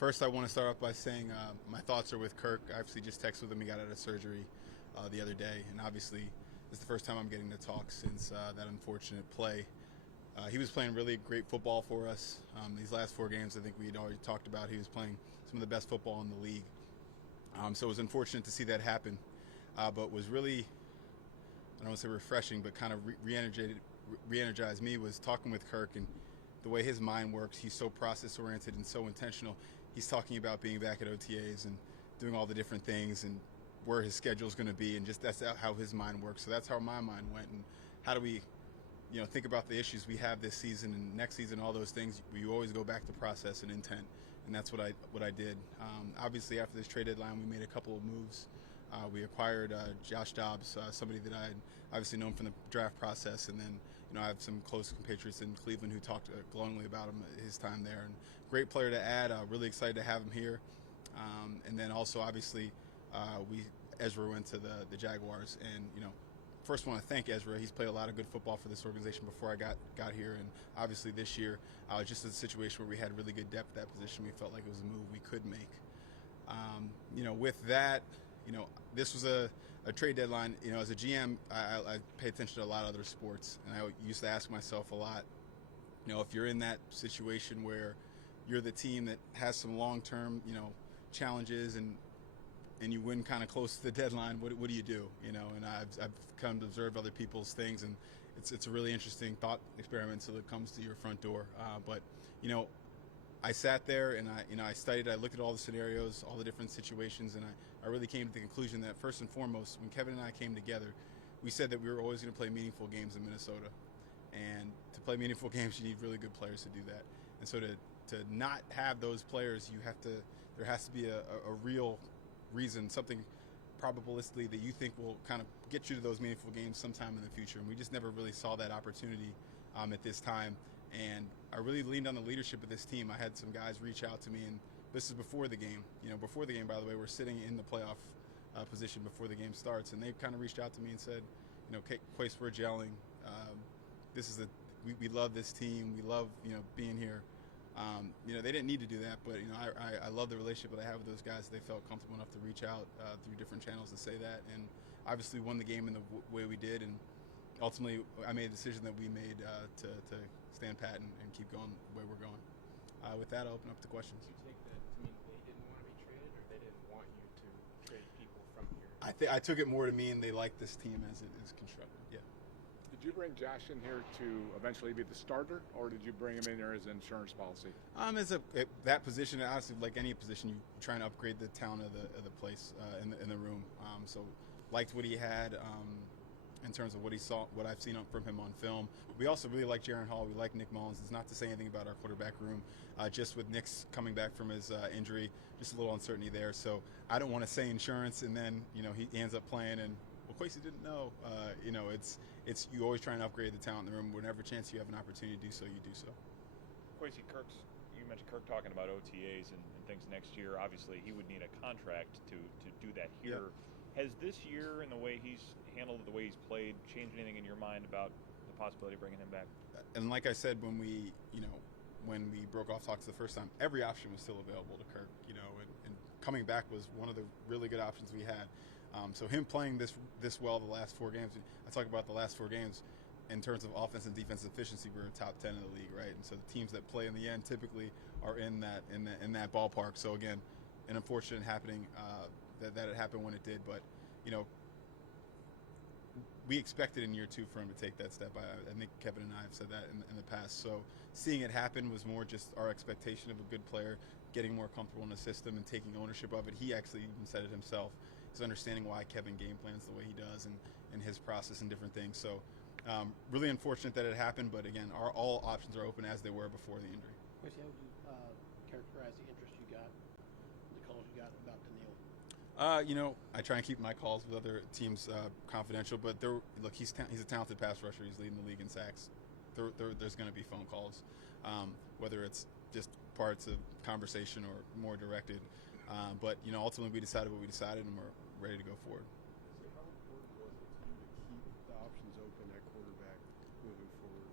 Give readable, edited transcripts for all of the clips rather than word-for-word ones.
First, I want to start off by saying my thoughts are with Kirk. I actually just texted with him. He got out of surgery the other day, and obviously this is the first time I'm getting to talk since that unfortunate play. He was playing really great football for us. These last 4 games, I think we had already talked about, he was playing some of the best football in the league. So it was unfortunate to see that happen, but was really, I don't want to say refreshing, but kind of re-energized me was talking with Kirk and the way his mind works. He's so process-oriented and so intentional. He's talking about being back at OTAs and doing all the different things and where his schedule is going to be, and just that's how his mind works. So that's how my mind went. And how do we, think about the issues we have this season and next season, all those things. We always go back to process and intent, and that's what I did. Obviously, after this trade deadline, we made a couple of moves. We acquired Josh Dobbs, somebody that I had obviously known from the draft process, and then I have some close compatriots in Cleveland who talked glowingly about him, his time there, and great player to add. Really excited to have him here, and then also obviously Ezra went to the Jaguars, and first want to thank Ezra. He's played a lot of good football for this organization before I got here, and obviously this year just a situation where we had really good depth at that position. We felt like it was a move we could make. With that. This was a trade deadline. As a GM, I pay attention to a lot of other sports, and I used to ask myself a lot, if you're in that situation where you're the team that has some long-term, challenges and you win kind of close to the deadline, what do you do? And I've come to observe other people's things, and it's a really interesting thought experiment until it comes to your front door. But I sat there and I studied. I looked at all the scenarios, all the different situations, and I really came to the conclusion that first and foremost, when Kevin and I came together, we said that we were always going to play meaningful games in Minnesota. And to play meaningful games, you need really good players to do that. And so to not have those players, there has to be a real reason, something probabilistically that you think will kind of get you to those meaningful games sometime in the future. And we just never really saw that opportunity at this time. And I really leaned on the leadership of this team. I had some guys reach out to me, and this is before the game. Before the game, by the way, we're sitting in the playoff position before the game starts, and they kind of reached out to me and said, Kwesi, we're gelling. We love this team. We love, being here. They didn't need to do that, but I love the relationship that I have with those guys. They felt comfortable enough to reach out through different channels to say that, and obviously won the game in the way we did, and ultimately I made a decision that we made to stand pat and keep going the way we're going. With that, I'll open up to questions. Did you take that to mean they didn't want to be traded, or they didn't want you to trade people from here? I took it more to mean they like this team as it is constructed. Yeah. Did you bring Josh in here to eventually be the starter, or did you bring him in there as an insurance policy? That position, honestly, like any position, you try and upgrade the talent of the place in the room. So liked what he had. In terms of what I've seen from him on film. We also really like Jaren Hall. We like Nick Mullins. It's not to say anything about our quarterback room. Just with Nick's coming back from his injury, just a little uncertainty there. So I don't want to say insurance, and then he ends up playing, and Kwesi didn't know. It's you always try and upgrade the talent in the room. Whenever chance you have an opportunity to do so, you do so. Kwesi, you mentioned Kirk talking about OTAs and things next year. Obviously, he would need a contract to do that here. Yep. Has this year and the way he's handled it, the way he's played, changed anything in your mind about the possibility of bringing him back? And like I said, when we broke off talks the first time, every option was still available to Kirk, and coming back was one of the really good options we had. So him playing this well the last 4 games, I talk about the last 4 games in terms of offense and defensive efficiency, we're in top 10 in the league, right? And so the teams that play in the end typically are in that ballpark. So again, an unfortunate happening that it happened when it did, but we expected in year 2 for him to take that step. I think Kevin and I have said that in the past. So seeing it happen was more just our expectation of a good player getting more comfortable in the system and taking ownership of it. He actually even said it himself. He's understanding why Kevin game plans the way he does and his process and different things. So really unfortunate that it happened, but again, all options are open as they were before the injury. Kwesi, how would you characterize the interest you got, the calls you got about Daniil? I try and keep my calls with other teams confidential, but he's a talented pass rusher. He's leading the league in sacks. There's going to be phone calls, whether it's just parts of conversation or more directed. But ultimately we decided what we decided, and we're ready to go forward. So how important was it to you to keep the options open at quarterback moving forward?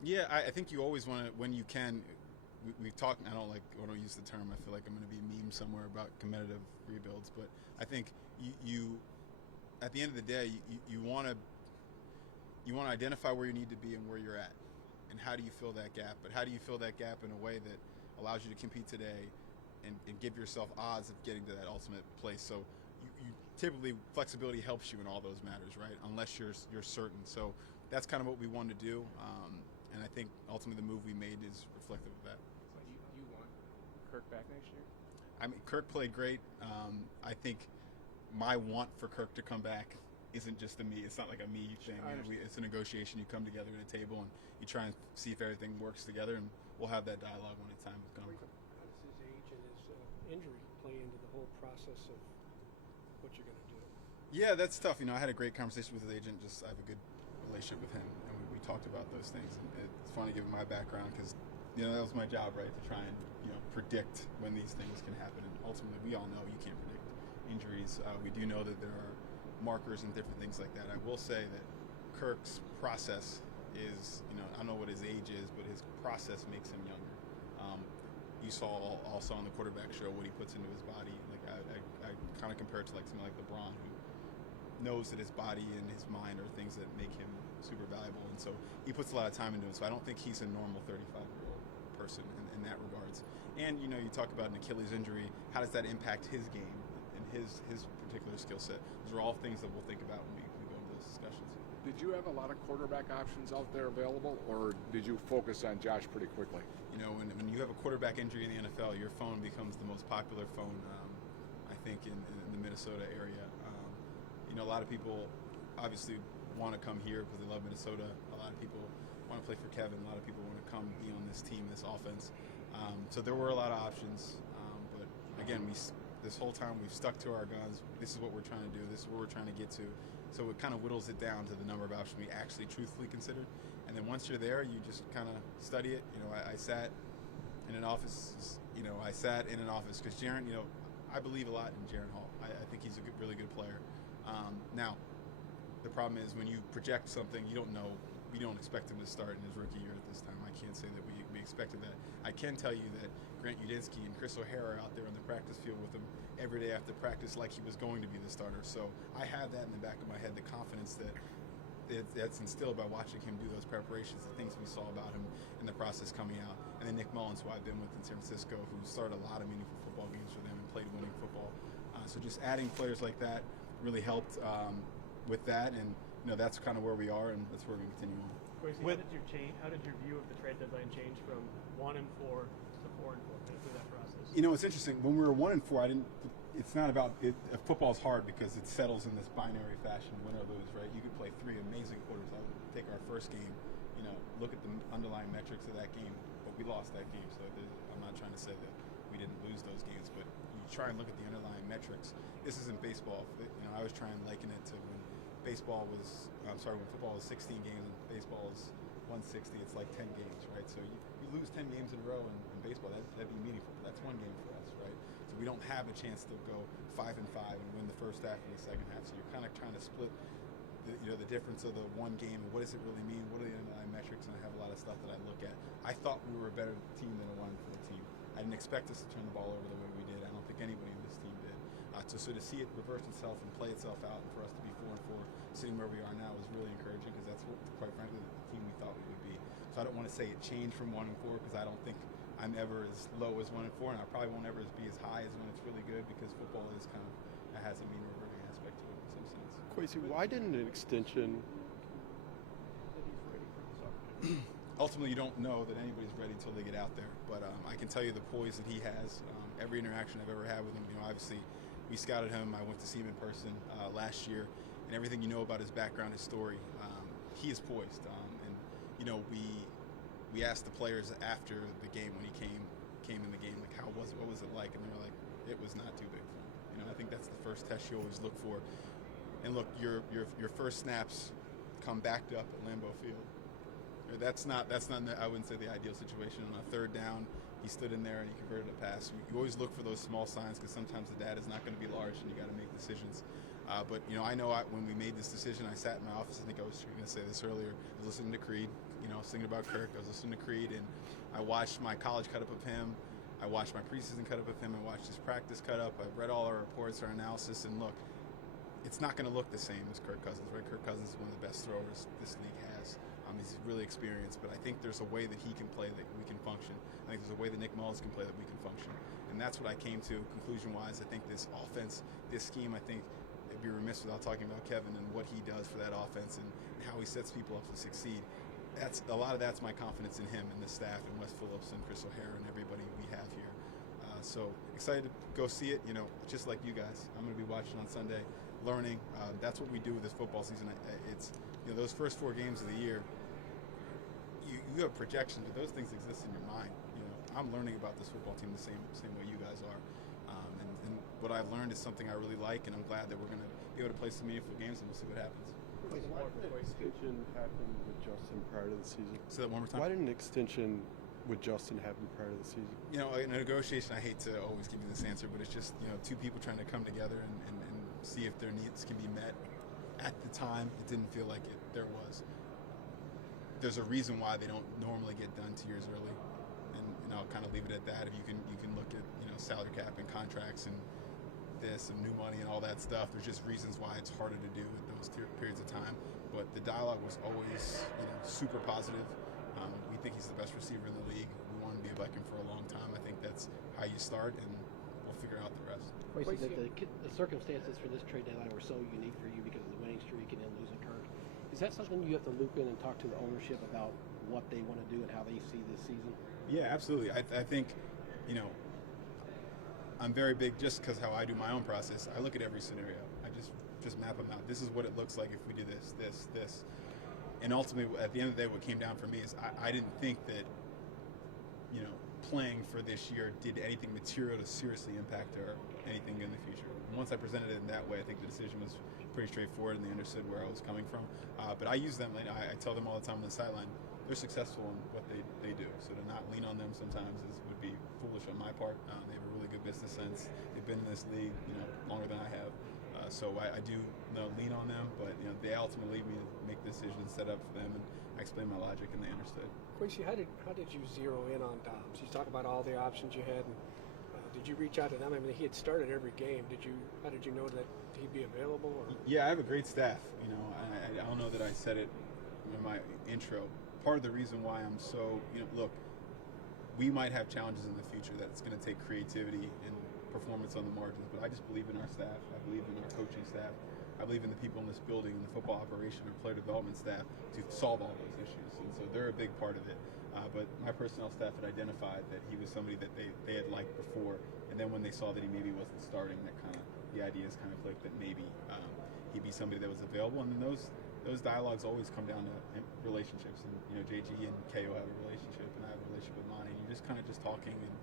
Yeah, I think you always want to, when you can, we've talked. I don't use the term. I feel like I'm going to be a meme somewhere about competitive rebuilds, but I think you at the end of the day, you want to identify where you need to be and where you're at, and how do you fill that gap. But how do you fill that gap in a way that allows you to compete today and give yourself odds of getting to that ultimate place? So you typically, flexibility helps you in all those matters, right? Unless you're certain. So that's kind of what we wanted to do, and I think ultimately the move we made is reflective of that. So you want Kirk back next year? I mean, Kirk played great. I think my want for Kirk to come back isn't just a me. It's not like a me thing. It's a negotiation. You come together at a table and you try and see if everything works together, and we'll have that dialogue when the time comes. How does his age and his injury play into the whole process of what you're going to do? Yeah, that's tough. I had a great conversation with his agent. I have a good relationship with him, and we talked about those things. And it's funny given my background because that was my job, right, to try and predict when these things can happen. And ultimately, we all know you can't predict injuries. We do know that there are markers and different things like that. I will say that Kirk's process is, I don't know what his age is, but his process makes him younger. You saw also on the quarterback show what he puts into his body. Like I kind of compare it to something like LeBron, who knows that his body and his mind are things that make him super valuable, and so he puts a lot of time into it. So I don't think he's a normal 35-year-old person in that regards. And you talk about an Achilles injury. How does that impact his game and his particular skill set? Those are all things that we'll think about when we go into those discussions. Did you have a lot of quarterback options out there available, or did you focus on Josh pretty quickly? When you have a quarterback injury in the NFL, your phone becomes the most popular phone, I think, in the Minnesota area. A lot of people obviously want to come here because they love Minnesota. A lot of people want to play for Kevin. A lot of people want to come be on this team, this offense. So there were a lot of options. But again, this whole time we've stuck to our guns. This is what we're trying to do. This is where we're trying to get to. So it kind of whittles it down to the number of options we actually truthfully considered. And then once you're there, you just kind of study it. I sat in an office. Because Jaren, I believe a lot in Jaren Hall. I think he's a really good player. Now, the problem is when you project something, you don't know. We don't expect him to start in his rookie year at this time. I can't say that we expected that. I can tell you that Grant Udinsky and Chris O'Hara are out there on the practice field with him every day after practice like he was going to be the starter. So I have that in the back of my head, the confidence that's instilled by watching him do those preparations, the things we saw about him in the process coming out. And then Nick Mullins, who I've been with in San Francisco, who started a lot of meaningful football games for them and played winning football. So just adding players like that really helped with that, and that's kind of where we are, and that's where we're going to continue on. Kwesi, how did your view of the trade deadline change from 1-4 to 4-4 through that process? It's interesting. When we were 1-4, it's not about it. Football's hard because it settles in this binary fashion, win or lose, right? You could play 3 amazing quarters. I would take our first game, look at the underlying metrics of that game, but we lost that game. So I'm not trying to say that we didn't lose those games, but you try and look at the underlying metrics. This isn't baseball. I was trying to liken it to when football is 16 games and baseball is 160. It's like 10 games, right? So you lose 10 games in a row in baseball. That'd be meaningful. But that's one game for us, right? So we don't have a chance to go 5-5 and win the first half and the second half. So you're kind of trying to split the difference of the one game and what does it really mean? What are the underlying metrics? And I have a lot of stuff that I look at. I thought we were a better team than a 1-4 team. I didn't expect us to turn the ball over the way we did. I don't think anybody in this team did. So to see it reverse itself and play itself out, and for us to be 4-4, sitting where we are now, is really encouraging because that's what, quite frankly, the team we thought we would be. So I don't want to say it changed from 1-4 because I don't think I'm ever as low as 1-4, and I probably won't ever be as high as when it's really good because football is it has a mean reverting aspect to it in some sense. Kwesi, why didn't an extension? Ultimately, you don't know that anybody's ready until they get out there. But I can tell you the poise that he has. Every interaction I've ever had with him, obviously, we scouted him. I went to see him in person last year, and everything you know about his background, his story, he is poised. And we asked the players after the game when he came in the game, like, how was it? What was it like? And they were like, it was not too big for him. I think that's the first test you always look for. And look, your first snaps come backed up at Lambeau Field. That's not I wouldn't say the ideal situation. On a third down, he stood in there and he converted a pass. You always look for those small signs because sometimes the data is not going to be large and you got to make decisions. But I know when we made this decision, I sat in my office. I think I was going to say this earlier. I was listening to Creed. I was thinking about Kirk. I was listening to Creed, and I watched my college cut up of him. I watched my preseason cut up of him. I watched his practice cut up. I read all our reports, our analysis, and look, it's not going to look the same as Kirk Cousins, right? Kirk Cousins is one of the best throwers this league has. He's really experienced, but I think there's a way that he can play that we can function. I think there's a way that Nick Mullins can play that we can function. And that's what I came to, conclusion-wise. I think this offense, this scheme, I think it'd be remiss without talking about Kevin and what he does for that offense and how he sets people up to succeed. A lot of that's my confidence in him and the staff and Wes Phillips and Chris O'Hara and everybody we have here. So excited to go see it, just like you guys. I'm going to be watching on Sunday, learning. That's what we do with this football season. It's those first 4 games of the year, you have projections, but those things exist in your mind. I'm learning about this football team the same way you guys are. And what I've learned is something I really like, and I'm glad that we're going to be able to play some meaningful games, and we'll see what happens. Why didn't an extension happen with Justin prior to the season? Say that one more time. Why didn't an extension with Justin happen prior to the season? In a negotiation, I hate to always give you this answer, but it's just, 2 people trying to come together and see if their needs can be met. At the time, it didn't feel like there was. There's a reason why they don't normally get done 2 years early, and I'll kind of leave it at that. If you can look at salary cap and contracts and this and new money and all that stuff. There's just reasons why it's harder to do at those periods of time. But the dialogue was always super positive. We think he's the best receiver in the league. We want him to be a Viking for a long time. I think that's how you start, and we'll figure out the rest. Kwesi, the circumstances for this trade deadline were so unique for you because of the winning streak and then losing Kirk. Is that something you have to loop in and talk to the ownership about what they want to do and how they see this season? Yeah, absolutely. I think, I'm very big just because how I do my own process. I look at every scenario. I just map them out. This is what it looks like if we do this. And ultimately, at the end of the day, what came down for me is I didn't think that, playing for this year did anything material to seriously impact or anything in the future. And once I presented it in that way, I think the decision was pretty straightforward and they understood where I was coming from. But I use them, I tell them all the time on the sideline, they're successful in what they do. So to not lean on them sometimes would be foolish on my part. They have a really good business sense. They've been in this league, longer than I have. So I do lean on them, but they ultimately leave me to make decisions set up for them, and I explain my logic, and they understood. Kwesi, how did you zero in on Dobbs? You talk about all the options you had, and did you reach out to them? I mean, he had started every game. How did you know that he'd be available? Or? Yeah, I have a great staff. I don't know that I said it in my intro. Part of the reason why I'm so look, we might have challenges in the future that it's going to take creativity and performance on the margins, but I just believe in our staff. I believe in our coaching staff. I believe in the people in this building, and the football operation and player development staff to solve all those issues, and so they're a big part of it. But my personnel staff had identified that he was somebody that they had liked before, and then when they saw that he maybe wasn't starting, that the ideas kind of clicked that maybe he'd be somebody that was available, and then those dialogues always come down to relationships, and JG and KO have a relationship, and I have a relationship with Monty, and you're just kind of talking and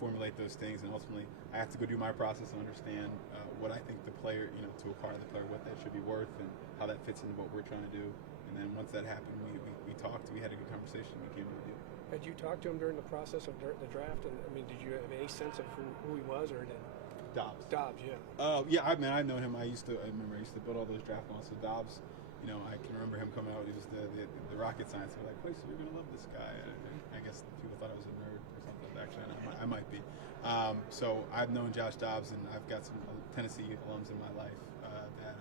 formulate those things, and ultimately I have to go do my process and understand what I think the player, to acquire the player, what that should be worth, and how that fits into what we're trying to do. And then once that happened, we talked, we had a good conversation, and we came to a deal. Had you talked to him during the process of the draft? And did you have any sense of who he was, or did Dobbs? Dobbs, yeah. Yeah, I've known him. I remember I used to build all those draft ones. So Dobbs, I can remember him coming out. He was the rocket science. We're like, Kwesi, you're gonna love this guy. I guess people thought I was a nerd or something. Actually, I might be. So I've known Josh Dobbs, and I've got some Tennessee alums in my life that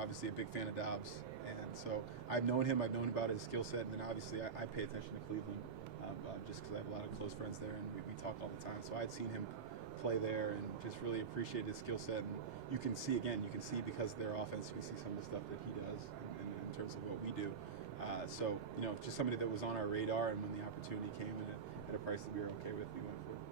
obviously a big fan of Dobbs, and so I've known him. I've known about his skill set, and then obviously I pay attention to Cleveland just because I have a lot of close friends there, and we talk all the time. So I'd seen him play there and just really appreciate his skill set. And you can see because of their offense, you can see some of the stuff that he does in terms of what we do. So just somebody that was on our radar, and when the opportunity came in at a price that we were okay with, we went for it.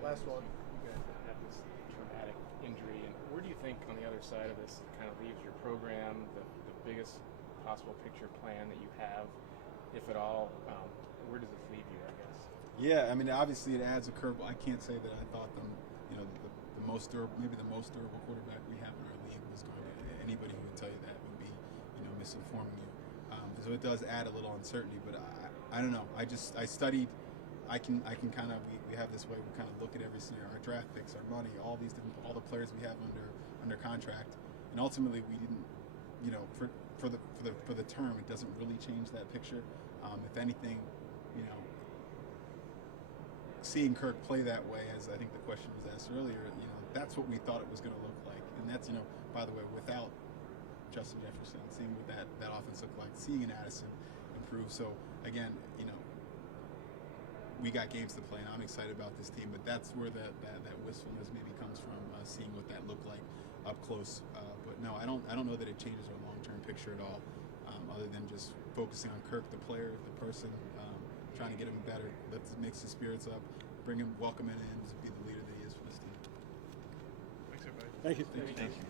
Last one. You guys have this traumatic injury, and where do you think on the other side of this kind of leaves your program, the biggest possible picture plan that you have, if at all? Where does this leave you, I guess? Yeah, obviously it adds a curve. I can't say that I thought them, the most durable, maybe the most durable quarterback we have in our league was going to. Anybody who would tell you that would be, misinforming you. So it does add a little uncertainty, but I don't know. I studied. I can kind of we have this way we kind of look at every scenario, our draft picks, our money, all the players we have under contract, and ultimately we didn't. for the term, it doesn't really change that picture. If anything, you know, seeing Kirk play that way, as I think the question was asked earlier, you know, that's what we thought it was going to look like. And that's, you know, by the way, without Justin Jefferson, seeing what that offense looked like, seeing an Addison improve. So again, you know, we got games to play, and I'm excited about this team. But that's where that wistfulness maybe comes from, seeing what that looked like up close. But no, I don't know that it changes our long-term picture at all, other than just focusing on Kirk, the player, the person, trying to get him better, makes his spirits up, bring him, welcome him in to be the leader that he is for this team. Thanks, everybody. Thank you. Thank you.